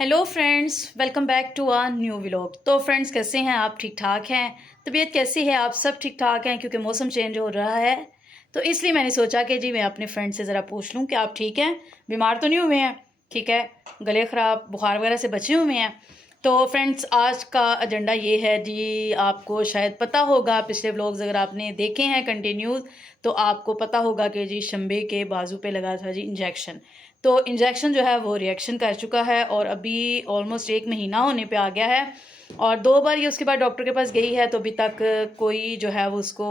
Hello friends, welcome back to our new vlog. तो friends, कैसे हैं आप? ठीक ठाक हैं? तबीयत कैसी है? आप सब ठीक ठाक हैं? क्योंकि मौसम चेंज हो रहा है तो इसलिए मैंने सोचा कि जी मैं अपने फ्रेंड से ज़रा पूछ लूं कि आप ठीक हैं, बीमार तो नहीं हुए हैं, ठीक है, गले ख़राब बुखार वगैरह से बचे हुए हैं। तो फ्रेंड्स, आज का एजेंडा ये है जी, आपको शायद पता होगा, पिछले व्लॉग्स अगर आपने देखे हैं कंटिन्यूज तो आपको पता होगा कि जी शंबे के बाजू पे लगा था जी इंजेक्शन। तो इंजेक्शन जो है वो रिएक्शन कर चुका है और अभी ऑलमोस्ट 1 महीना होने पे आ गया है और 2 बार ये उसके बाद डॉक्टर के पास गई है तो अभी तक कोई जो है वो उसको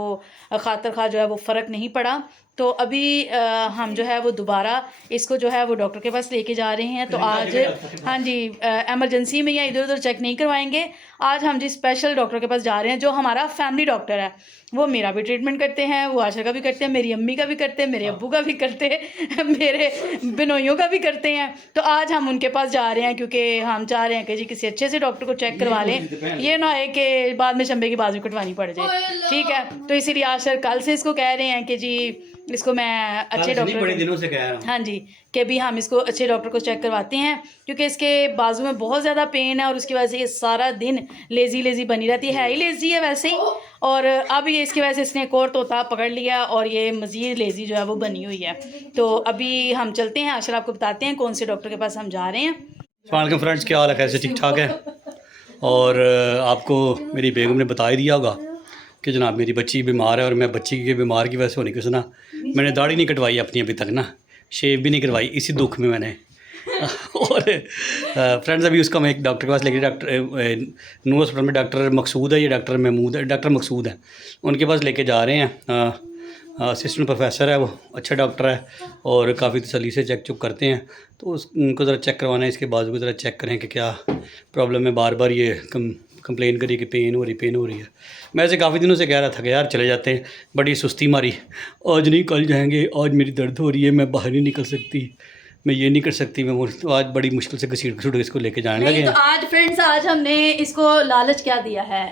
खातर खा जो है वो फ़र्क नहीं पड़ा। तो अभी हम जो है वो दोबारा इसको जो है वो डॉक्टर के पास लेके जा रहे हैं। तो आज हाँ जी, एमरजेंसी में या इधर उधर चेक नहीं करवाएंगे। आज हम जी स्पेशल डॉक्टर के पास जा रहे हैं जो हमारा फैमिली डॉक्टर है। वो मेरा भी ट्रीटमेंट करते हैं, वो आशा का भी करते हैं, मेरी अम्मी का भी करते हैं, मेरे अब्बू का भी करते हैं, मेरे बिनोइयों का भी करते हैं। तो आज हम उनके पास जा रहे हैं क्योंकि हम चाह रहे हैं कि जी किसी अच्छे से डॉक्टर को चेक करवा लें, ये ना है कि बाद में शंबे की बाजू कटवानी पड़ जाए। ठीक है, तो इसीलिए आज सर कल से इसको कह रहे हैं कि जी इसको मैं अच्छे डॉक्टर, बड़े दिनों से कह रहा हूं। हाँ जी, कि भी हम इसको अच्छे डॉक्टर को चेक करवाते हैं क्योंकि इसके बाजू में बहुत ज़्यादा पेन है और उसकी वजह से ये सारा दिन लेजी लेजी बनी रहती है ही लेजी है वैसे ही। और अब ये इसकी वजह से इसने एक और तोता पकड़ लिया और ये मज़ीद लेजी जो है वो बनी हुई है। तो अभी हम चलते हैं, आशर आपको बताते हैं कौन से डॉक्टर के पास हम जा रहे हैं। वालेकुम फ्रेंड्स, क्या हाल है? कैसे ठीक ठाक है? और आपको मेरी बेगम ने बता ही दिया होगा कि जनाब मेरी बच्ची बीमार है और मैं बच्ची के बीमार की वजह से होने की सुना मैंने दाढ़ी नहीं कटवाई अपनी अभी तक ना, शेव भी नहीं करवाई, इसी दुख में मैंने और फ्रेंड्स अभी उसका मैं एक डॉक्टर के पास लेके, डॉक्टर नू हॉस्पिटल में डॉक्टर मकसूद है, ये डॉक्टर महमूद है, डॉक्टर मकसूद है, उनके पास लेके जा रहे हैं। असिस्टेंट प्रोफेसर है, वो अच्छा डॉक्टर है और काफ़ी तसल्ली से चेक चुक करते हैं। तो उनको ज़रा चेक करवाना है, इसके बाजू को ज़रा चेक करें कि क्या प्रॉब्लम है। बार बार ये कंप्लेन करिए कि पेन हो रही है। मैं ऐसे काफ़ी दिनों से कह रहा था कि यार चले जाते हैं, बड़ी सुस्ती मारी, आज नहीं कल जाएंगे, आज मेरी दर्द हो रही है, मैं बाहर नहीं निकल सकती, मैं ये नहीं कर सकती, मैं वो, तो आज बड़ी मुश्किल से घसीट इसको लेके जाने लगे हैं। तो आज फ्रेंड्स, आज हमने इसको लालच क्या दिया है,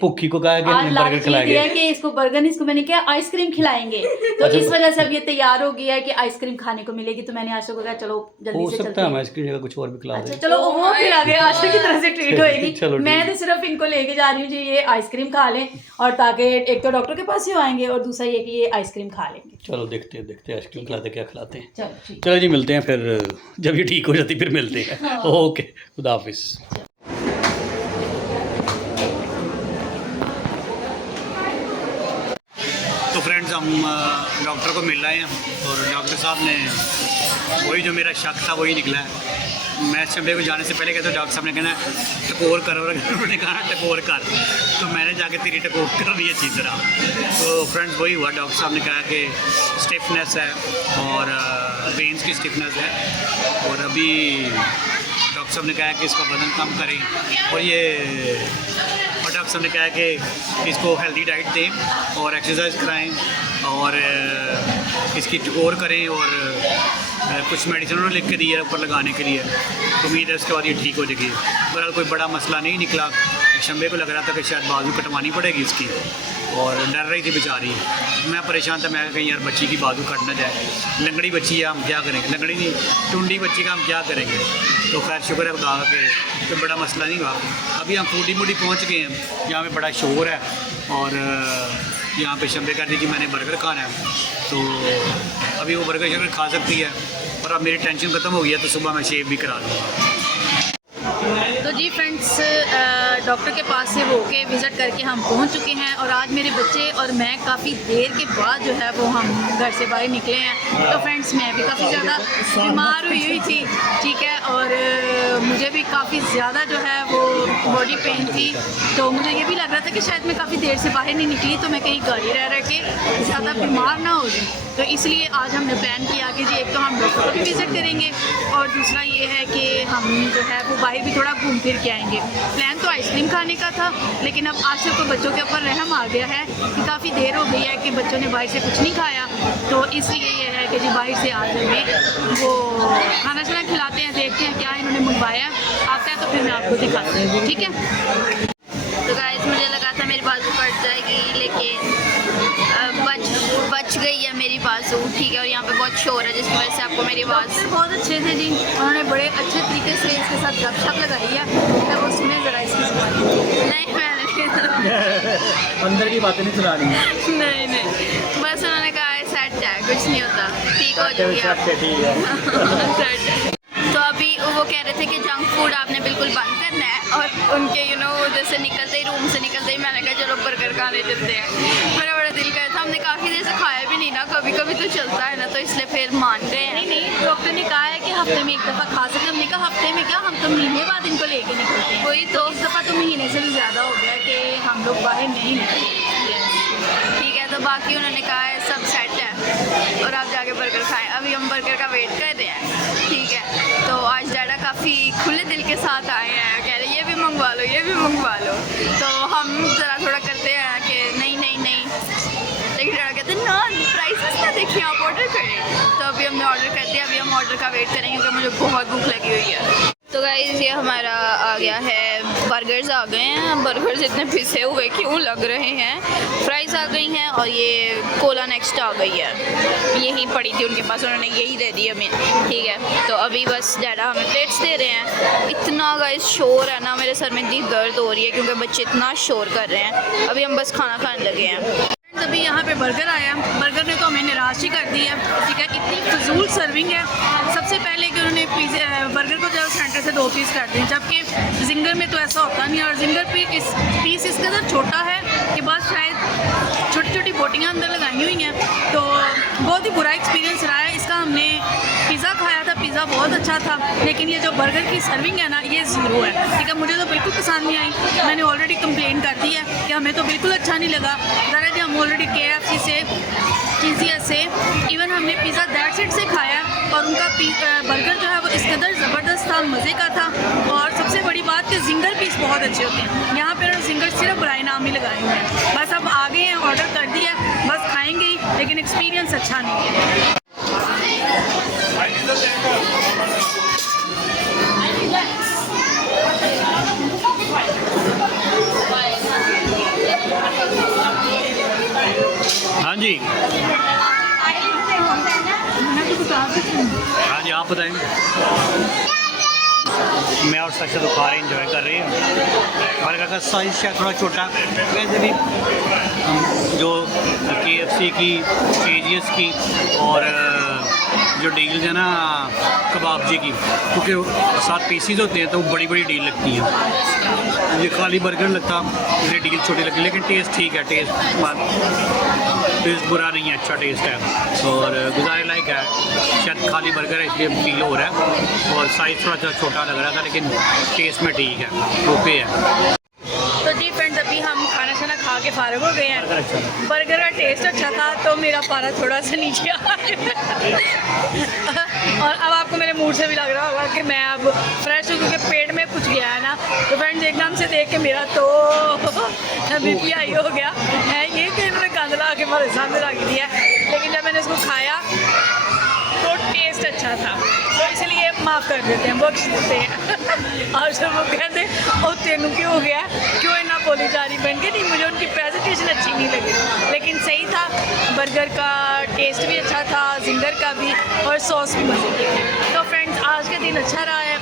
भुक्खी को कहा कि आज बर्गर खिलाएंगे कि इसको बर्गर नहीं, इसको मैंने क्या आइसक्रीम खिलाएंगे। तो इस वजह से अब ये तैयार हो गया है कि आइसक्रीम खाने को मिलेगी। तो मैंने आशा को कहा चलो जल्दी से चलते हैं, आइसक्रीम जगह कुछ और भी खिला दें। चलो वो खिला दे, आशा की तरफ से ट्रीट होएगी। चलो मैं तो सिर्फ इनको लेके जा रही हूँ जी, ये आइसक्रीम खा लें और ताकि एक तो डॉक्टर के पास ही आएंगे और दूसरा ये कि ये आइसक्रीम खा लेंगे। चलो देखते हैं आइसक्रीम खिलाते क्या खिलाते हैं। चलो जी, मिलते हैं फिर जब ये ठीक हो जाती फिर मिलते हैं। ओके, खुदा हाफिज़। तो फ्रेंड्स, हम डॉक्टर को मिल रहे हैं और डॉक्टर साहब ने वही जो मेरा शक था वही निकला है। मैं शंबे को जाने से पहले कहते डॉक्टर साहब ने कहना टकोर कर, और उन्होंने कहा टकोर कर, तो मैंने जाके तेरी टकोर कर रही है अच्छी तरह। तो फ्रेंड्स वही हुआ, डॉक्टर साहब ने कहा कि स्टिफनेस है और वेन्स की स्टिफनेस है और अभी डॉक्टर साहब ने कहा कि इसका वज़न कम करें और डॉक्टर साहब ने कहा कि इसको हेल्दी डाइट दें और एक्सरसाइज कराएं और इसकी टकोर करें और कुछ मेडिसिन उन्होंने लिख के दी है ऊपर लगाने के लिए। तो उम्मीद है उसके बाद ये ठीक हो जाएगी। बहरहाल कोई बड़ा मसला नहीं निकला। शंबे को लग रहा था कि शायद बाजू कटवानी पड़ेगी इसकी और डर रही थी बेचारी। मैं परेशान था, मैं कहीं यार बच्ची की बाजू कट ना जाए, लंगड़ी बच्ची है, हम क्या करेंगे, लंगड़ी नहीं टुंडी बच्ची का हम क्या करेंगे। तो खैर शुक्र है खुदा के कोई बड़ा मसला नहीं हुआ। अभी हम फूडी मूडी पहुँच गए हैं, यहाँ पे बड़ा शोर है और यहाँ पे शंबे कर दी कि मैंने बर्गर खाना है, तो अभी वो बर्गर शर्गर खा सकती है और अब मेरी टेंशन ख़त्म हो गई है, तो सुबह मैं शेव भी करा दूँगा। तो जी फ्रेंड्स, डॉक्टर के पास से होके विज़िट करके हम पहुंच चुके हैं और आज मेरे बच्चे और मैं काफ़ी देर के बाद जो है वो हम घर से बाहर निकले हैं। तो फ्रेंड्स, मैं भी काफ़ी ज़्यादा बीमार हुई थी, ठीक है, और मुझे भी काफ़ी ज़्यादा जो है वो बॉडी पेन थी। तो मुझे ये भी लग रहा था कि शायद मैं काफ़ी देर से बाहर नहीं निकली तो मैं कहीं गाड़ी रह के ज़्यादा बीमार ना हो जाऊँ। तो इसलिए आज हमने प्लान किया कि जी एक तो हम डॉक्टर को भी विज़िट करेंगे और दूसरा ये है कि हम जो है वो बाहर भी थोड़ा घूम फिर के आएंगे। प्लान तो आइसक्रीम खाने का था, लेकिन अब आशिर को बच्चों के ऊपर रहम आ गया है कि काफ़ी देर हो गई है कि बच्चों ने बाहर से कुछ नहीं खाया। तो इसलिए ये है कि जी बाहर से आज हमें वो खाना शाना खिलाते हैं, देखते हैं क्या इन्होंने मंगवाया आता है तो फिर मैं आपको दिखाती हूँ, ठीक है। तो गाइस, मुझे लगा था मेरी बाजू कट जाएगी, लेकिन बच गई है मेरी बाजू, ठीक है। और यहाँ पे बहुत शोर है जिसकी वजह से आपको आपको मेरी आवाज़। डॉक्टर बहुत अच्छे थे जी, उन्होंने बड़े अच्छे तरीके से इसके साथ गपशप लगाई है। तो वो सुने ज़रा इसकी जुबान। नहीं मैंने नहीं अंदर की बातें नहीं सुना रही नहीं बस उन्होंने कहा है सेट है, कुछ नहीं होता, ठीक हो जाएगी आप। ठीक है। सेट है। तो अभी वो कह रहे थे कि जंक फूड आपने बिल्कुल बंद करना है, और उनके जैसे निकलते ही रूम से निकलते ही मैंने कहा चलो बर्गर खाने चलते हैं। मेरा बड़ा दिल कर था, हमने काफ़ी देर से खाया भी नहीं ना, कभी कभी तो चलता है ना, तो इसलिए फिर मान रहे हैं। नहीं, डॉक्टर ने कहा है कि हफ्ते में एक दफ़ा खा सकते हैं। हमने कहा हफ्ते में क्या, हम तो महीने बाद इनको लेके निकलते हैं। वही तो इस दफ़ा तो महीने से भी ज़्यादा हो गया कि हम लोग बाहर नहीं निकले। ठीक है। तो बाकी उन्होंने कहा है सब सेट है और आप जाके बर्गर खाएं। अभी हम बर्गर का वेट कर रहे हैं। ठीक है। तो आज डैडा काफ़ी खुले दिल के साथ आए हैं, कह रहे ये भी मंगवा लो, ये भी मंगवा लो। तो हम ज़रा थोड़ा करते हैं कि नहीं, लेकिन डैडा कहते हैं ना, प्राइसेस ना देखिए, आप ऑर्डर करें। तो अभी हमने ऑर्डर कर दिया, अभी हम ऑर्डर का वेट करेंगे क्योंकि मुझे बहुत भूख लगी हुई है। तो गाइस ये हमारा आ गया है, बर्गर्स आ गए हैं। बर्गर्स इतने पिसे हुए क्यों लग रहे हैं। फ्राइज़ आ गई हैं और ये कोला नेक्स्ट आ गई है, यही पड़ी थी उनके पास, उन्होंने यही दे दी हमें। ठीक है। तो अभी बस डैडा हमें प्लेट्स दे रहे हैं। इतना गाइस शोर है ना, मेरे सर में इतनी दर्द हो रही है क्योंकि बच्चे इतना शोर कर रहे हैं। अभी हम बस खाना खाने लगे हैं। अभी यहाँ पे बर्गर आया, बर्गर ने तो हमें निराश ही कर दी है। ठीक है, इतनी फजूल सर्विंग है। सबसे पहले कि उन्होंने बर्गर को जो सेंटर से 2 पीस कर दिए, जबकि जिंगर में तो ऐसा होता नहीं है। और जिंगर पे पीस इस कदर छोटा है कि बस शायद छोटी छोटी बोटियाँ अंदर लगाई हुई हैं। तो बहुत ही बुरा एक्सपीरियंस रहा है इसका। हमने पिज़्ज़ा खाया था, पिज़्ज़ा बहुत अच्छा था, लेकिन ये जो बर्गर की सर्विंग है ना, ये ज़ीरो है। ठीक है, मुझे तो बिल्कुल पसंद नहीं आई। मैंने ऑलरेडी कंप्लेन कर दी है कि हमें तो बिल्कुल अच्छा नहीं लगा। ज़रा जी हम ऑलरेडी KFC से, TCS से, इवन हमने पिज़्ज़ा दैट सेट से खाया और उनका बर्गर जो है वो इस कदर ज़बरदस्त था, मज़े का था। और सबसे बड़ी बात कि जिंगर पीस बहुत अच्छे होते हैं। यहाँ पर जिंगर सिर्फ बुराई नाम ही लगाए हुए हैं। बस अब आ गए हैं, ऑर्डर कर दिया, बस खाएंगे ही, लेकिन एक्सपीरियंस अच्छा नहीं है। हाँ जी, हाँ जी, आप बताएं। मैं और सच तो खा रहे इंजॉय कर रहे हैं। बर्गर का साइज़ शायद थोड़ा छोटा, वैसे भी जो KFC की, TCS की और जो डील है ना कबाबजी की, क्योंकि 7 पीसीज होते हैं तो बड़ी बड़ी डील लगती हैं। ये खाली बर्गर लगता, मुझे डील छोटी लगती, लेकिन टेस्ट ठीक है। टेस्ट बुरा नहीं है, अच्छा टेस्ट है और गुजारे लायक है। शायद खाली बर्गर है इसलिए फील हो रहा है और साइज़ थोड़ा सा छोटा लग रहा था, लेकिन टेस्ट में ठीक है, ओके है। तो जी फ्रेंड्स, अभी हम खाना शाना खा के फारग हो गए हैं। बर्गर का टेस्ट अच्छा था तो मेरा पारा थोड़ा सा नीचे आ गया। और अब आपको मेरे मूड से भी लग रहा होगा कि मैं अब फ्रेश हूँ क्योंकि पेट में कुछ गया है ना। तो फ्रेंड्स एकदम से देख के मेरा तो BP हाई हो गया है। ये कि इन्होंने गंद ला के हमारे सामने रख दिया, लेकिन जब मैंने इसको खाया तो टेस्ट अच्छा था, तो इसलिए माफ़ कर देते हैं, बख्श देते हैं। और जब वो कहते और तेनू क्यों हो गया, क्यों इतना बोली जा रही बन के, नहीं मुझे उनकी प्रेजेंटेशन अच्छी नहीं लगी, लेकिन सही था। बर्गर का टेस्ट भी अच्छा था, जिंगर का भी, और सॉस भी मज़े की थी। तो फ्रेंड्स आज का दिन अच्छा रहा है।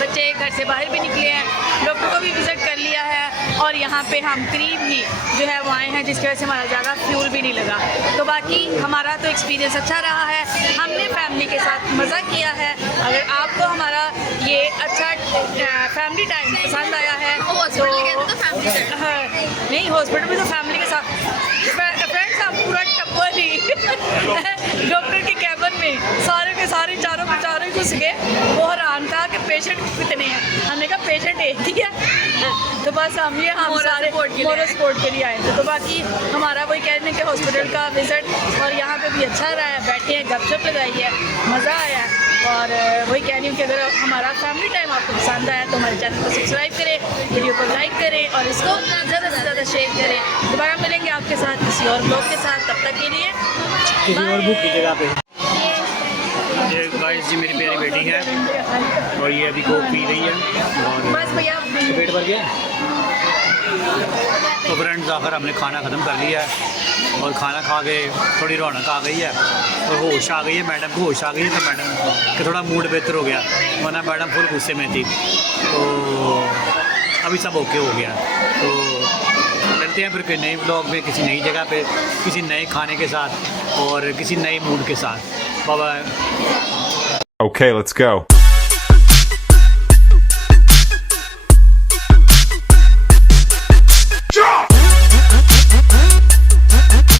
बच्चे घर से बाहर भी निकले हैं, डॉक्टर को भी विज़िट कर लिया है और यहाँ पे हम करीब ही जो है वो आए हैं, जिसकी वजह से हमारा ज़्यादा फ्यूल भी नहीं लगा। तो बाकी हमारा तो एक्सपीरियंस अच्छा रहा है, हमने फैमिली के साथ मज़ा किया है। अगर आपको हमारा ये अच्छा फैमिली टाइम पसंद आया है तो नहीं, हॉस्पिटल में तो फैमिली के साथ फ्रेंड्स, हम पूरा टप्पर ही डॉक्टर के कैबिन में सारे के सारे चारों के चारों घुस गए। वो हैरान था कि पेशेंट कितने हैं, हमने कहा पेशेंट एक ही है। तो बस हम सारे मोरल सपोर्ट के लिए आए थे। तो बाकी हमारा वही कह रहे हैं कि हॉस्पिटल का विज़िट और यहाँ पे भी अच्छा रहा है, बैठे हैं, गपशप लगाई है, मज़ा आया है। और वही कह रही हूँ कि अगर हमारा फैमिली टाइम आपको पसंद आया तो हमारे चैनल को सब्सक्राइब करें, वीडियो को लाइक करें और इसको ज़्यादा से ज़्यादा शेयर करें। दोबारा मिलेंगे आपके साथ किसी और ब्लॉग के साथ, तब तक के लिए किसी और बुक की जगह पे। गाइस जी मेरी प्यारी बेटी है और ये अभी कोक पी रही है और पेट भर गया। तो फ्रेंड्स आखिर हमने खाना ख़त्म कर लिया है और खाना खा के थोड़ी रौनक आ गई है और होश आ गई है, मैडम को होश आ गई है। तो मैडम का थोड़ा मूड बेहतर हो गया, वरना मैडम फुल गुस्से में थी। तो अभी सब ओके हो गया। तो मिलते हैं फिर कोई नए ब्लॉग में, किसी नई जगह पे, किसी नए खाने के साथ और किसी नए मूड के साथ। Bye bye. Okay, let's go.